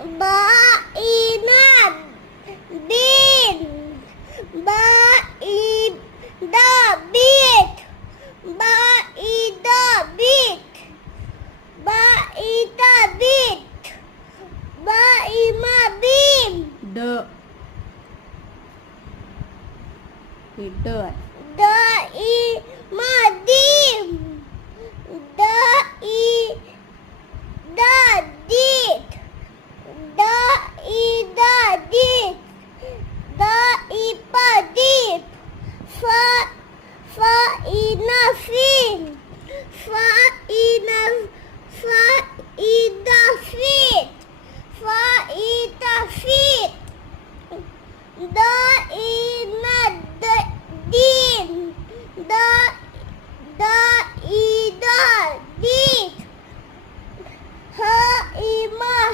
Baina bin. Baida bit. Baida bit. Baida bit. Baima bim. ड हे ड आहे.